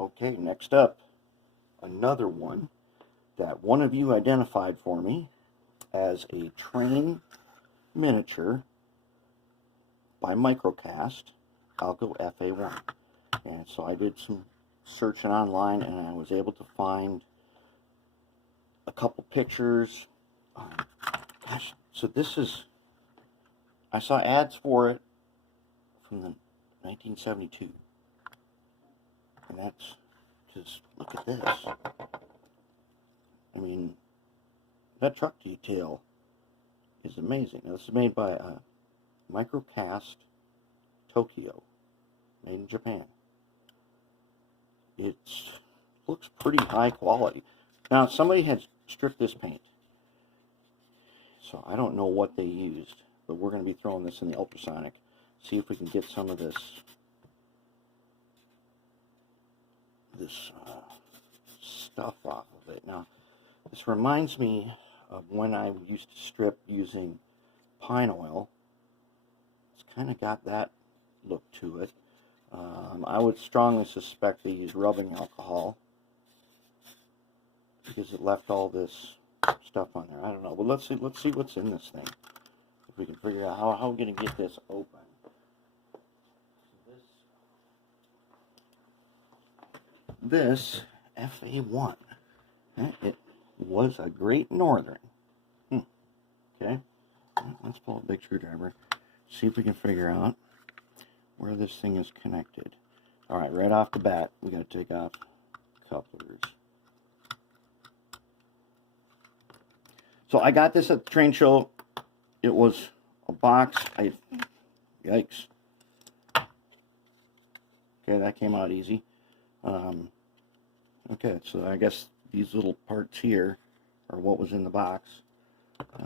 Okay, next up, another one that one of you identified for me as a Train Miniature by Microcast Alco FA1. And so I did some searching online and I was able to find a couple pictures. Gosh, so this is, I saw ads for it from the 1972. And that's just, look at this. I mean, that truck detail is amazing. Now, this is made by Microcast Tokyo, made in Japan. It looks pretty high quality. Now, somebody had stripped this paint, so I don't know what they used, but we're going to be throwing this in the ultrasonic, see if we can get some of this stuff off of it. Now, this reminds me of when I used to strip using pine oil. It's kind of got that look to it. I would strongly suspect they used rubbing alcohol because it left all this stuff on there. I don't know. Well, let's see what's in this thing. If we can figure out how we're going to get this open. This FA1, it was a Great Northern. Okay, let's pull a big screwdriver, see if we can figure out where this thing is connected. All right, right off the bat, we got to take off couplers. So I got this at the train show. It was a box. Yikes. Okay, that came out easy. Okay, so I guess these little parts here are what was in the box.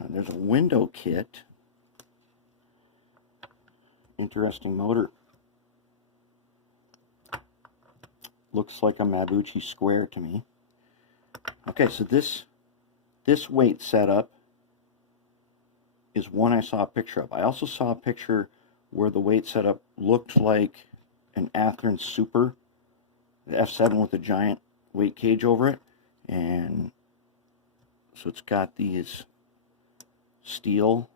There's a window kit. Interesting motor. Looks like a Mabuchi square to me. Okay, so this weight setup is one I saw a picture of. I also saw a picture where the weight setup looked like an Athearn Super, the F7 with a giant weight cage over it, and so it's got these steel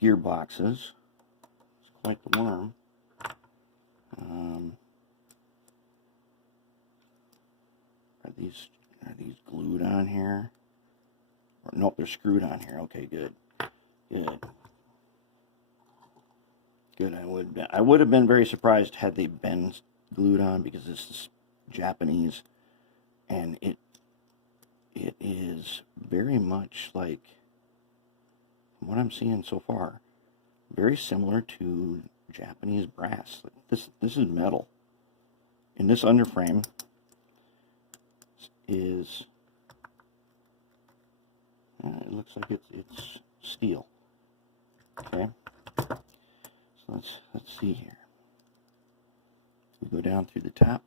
gearboxes. It's quite the worm. Are these glued on here? Or, nope, they're screwed on here. Okay, good. I would have been very surprised had they been glued on, because this is Japanese, and it is very much like, from what I'm seeing so far, very similar to Japanese brass. This is metal, and this underframe is it looks like it's steel. Okay, so let's see here. We go down through the top.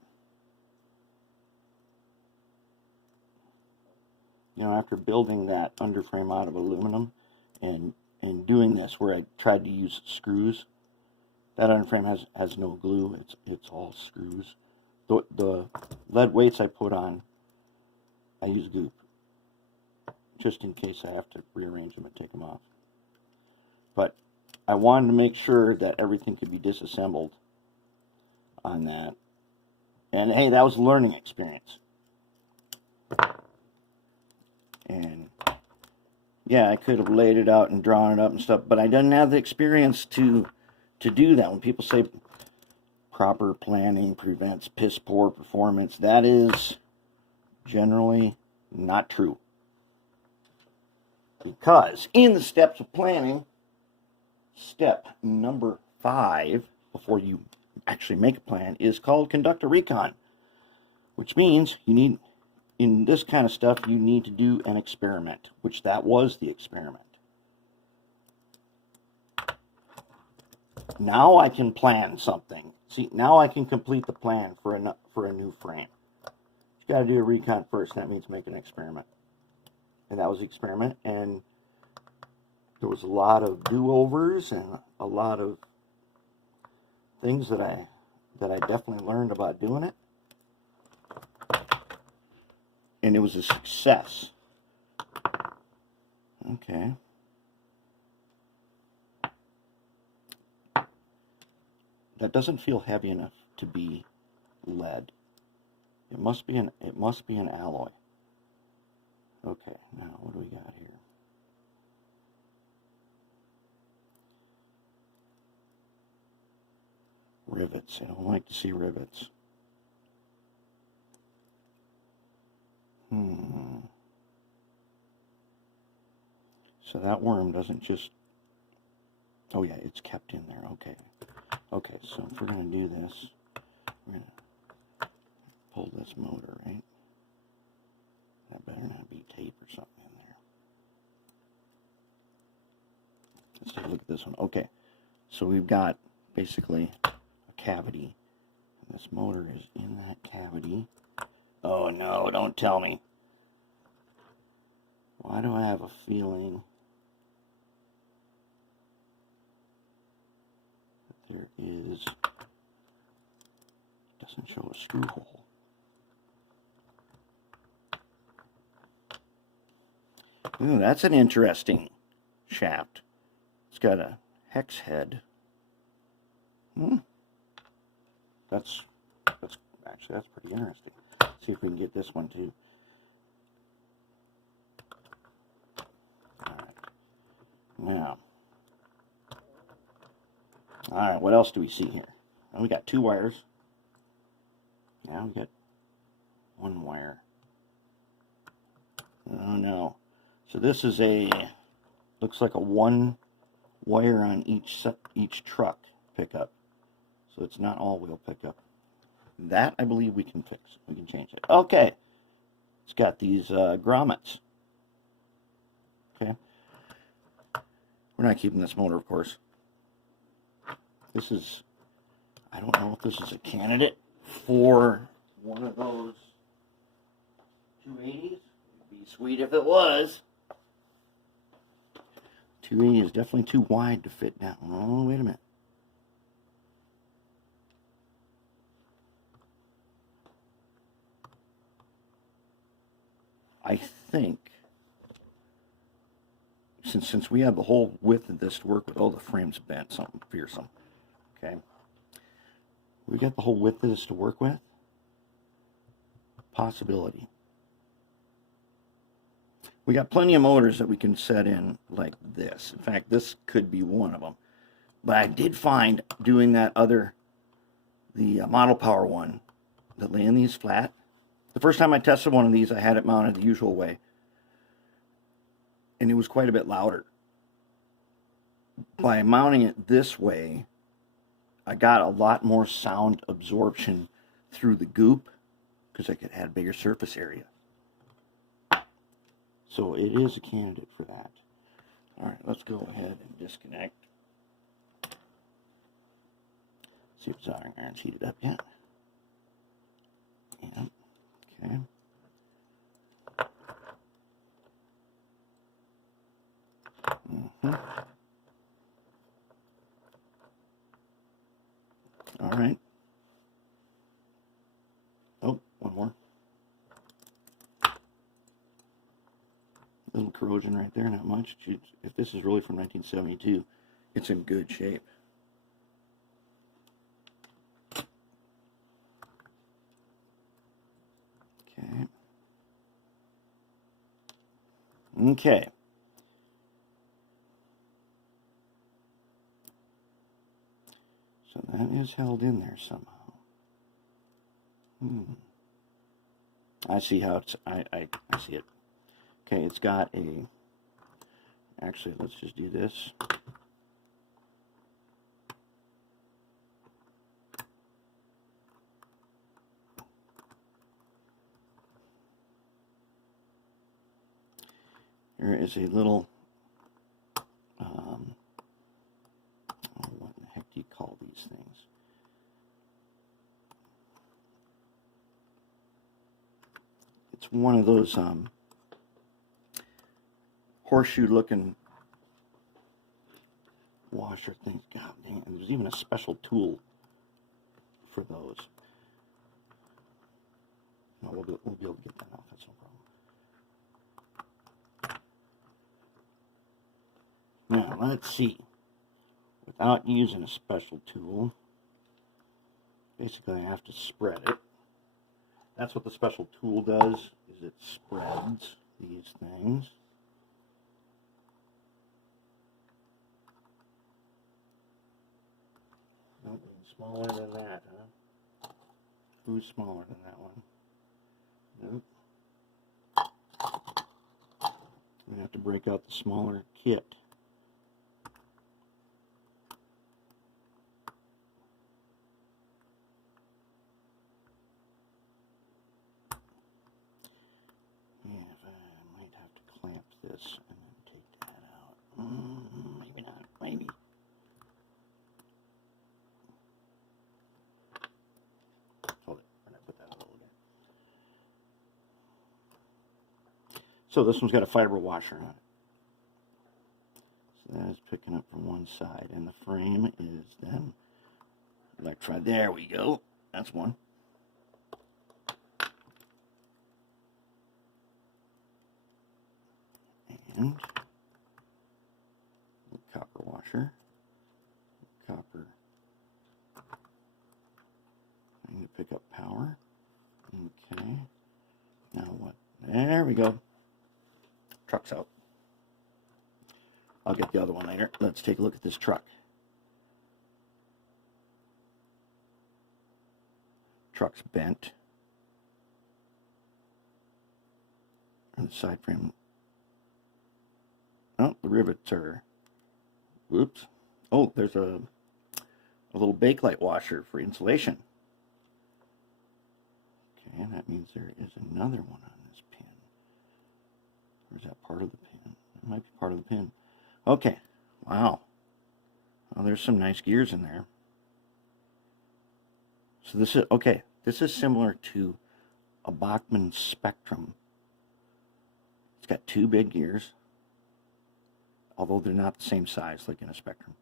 You know, after building that underframe out of aluminum and doing this where I tried to use screws, that underframe has no glue. It's all screws. The lead weights I put on, I use goop, just in case I have to rearrange them and take them off. But I wanted to make sure that everything could be disassembled on that. And hey, that was a learning experience. And yeah, I could have laid it out and drawn it up and stuff, but I didn't have the experience to do that. When people say proper planning prevents piss poor performance, that is generally not true. Because in the steps of planning, step number 5, before you actually make a plan, is called conduct a recon, which means you need, in this kind of stuff, you need to do an experiment, which that was the experiment. Now I can plan something. See, now I can complete the plan for a new frame. You got to do a recon first. That means make an experiment. And that was the experiment, and there was a lot of do-overs and a lot of things that I that I definitely learned about doing it. And it was a success. Okay. That doesn't feel heavy enough to be lead. It must be an alloy. Okay, now what do we got here? Rivets. I don't like to see rivets. So that worm doesn't just... Oh yeah, it's kept in there. Okay. Okay, so if we're going to do this, we're going to pull this motor, right? That better not be tape or something in there. Let's take a look at this one. Okay, so we've got basically a cavity. This motor is in that cavity. Oh no, don't tell me. Why do I have a feeling that there is... Doesn't show a screw hole. Ooh, that's an interesting shaft. It's got a hex head. That's pretty interesting. Let's see if we can get this one too. Now, all right, what else do we see here? Well, we got two wires. Now we got one wire. Oh no. So this is looks like a one wire on each truck pickup. So it's not all-wheel pickup. That, I believe, we can fix. We can change it. Okay. It's got these grommets. Okay. We're not keeping this motor, of course. This is, I don't know if this is a candidate for one of those 280s. It'd be sweet if it was. 280 is definitely too wide to fit down. Oh, wait a minute. I think, since we have the whole width of this to work with, oh, the frame's bent, something fearsome. Okay. We got the whole width of this to work with. Possibility. We got plenty of motors that we can set in like this. In fact, this could be one of them. But I did find doing that the Model Power one, that laying these flat. The first time I tested one of these, I had it mounted the usual way. And it was quite a bit louder. By mounting it this way, I got a lot more sound absorption through the goop because I could have bigger surface area. So it is a candidate for that. All right, let's go ahead and disconnect. See if the soldering iron's heated up yet. Yeah. Okay. All right. Oh, one more. Little corrosion right there, not much. If this is really from 1972, it's in good shape. Okay. Okay. So that is held in there somehow. I see how it's, I see it. Okay, it's got a, actually, let's just do this. There is a little, what in the heck do you call these things? It's one of those horseshoe-looking washer things. God dang it, there's even a special tool for those. No, we'll be able to get that out. That's no problem. Now, let's see. Without using a special tool, basically I have to spread it. That's what the special tool does, is it spreads these things. Nope, smaller than that, huh? Who's smaller than that one? Nope. We have to break out the smaller kit. This and then take that out. Maybe not. Maybe. Hold it. I'm going to put that a little bit. So this one's got a fiber washer on it. So that is picking up from one side, and the frame is then electrified. There we go. That's one. And copper washer, copper, I need to pick up power. Okay, now what? There we go. Truck's out. I'll get the other one later. Let's take a look at this truck. Truck's bent. And the side frame. Oh, the rivets are, whoops. Oh, there's a little bakelite washer for insulation. Okay, and that means there is another one on this pin. Or is that part of the pin? It might be part of the pin. Okay, wow. Well, there's some nice gears in there. So this is, okay, this is similar to a Bachmann Spectrum. It's got two big gears, although they're not the same size like in a Spectrum.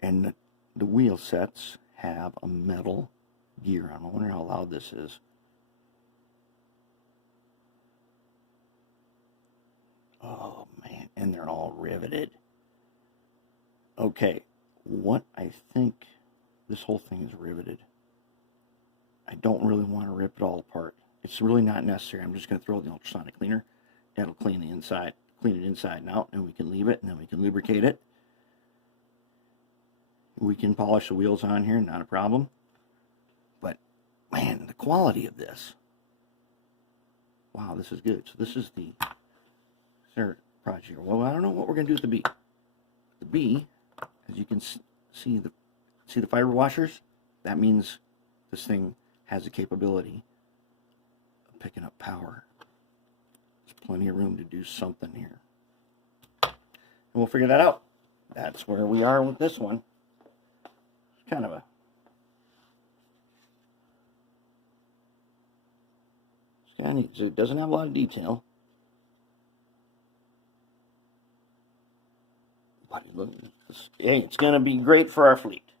And the wheel sets have a metal gear on. I wonder how loud this is. Oh man, and they're all riveted. Okay, what I think, this whole thing is riveted. I don't really want to rip it all apart. It's really not necessary. I'm just going to throw it in the ultrasonic cleaner. That'll clean the inside. Clean it inside and out, and we can leave it, and then we can lubricate it. We can polish the wheels on here, not a problem. But man, the quality of this, wow, this is good. So this is the third project. Well, I don't know what we're going to do with the B. The B, as you can see the fiber washers, that means this thing has the capability of picking up power. Plenty of room to do something here. And we'll figure that out. That's where we are with this one. It's kind of a... It's kind of neat. So it doesn't have a lot of detail. But look, hey, it's going to be great for our fleet.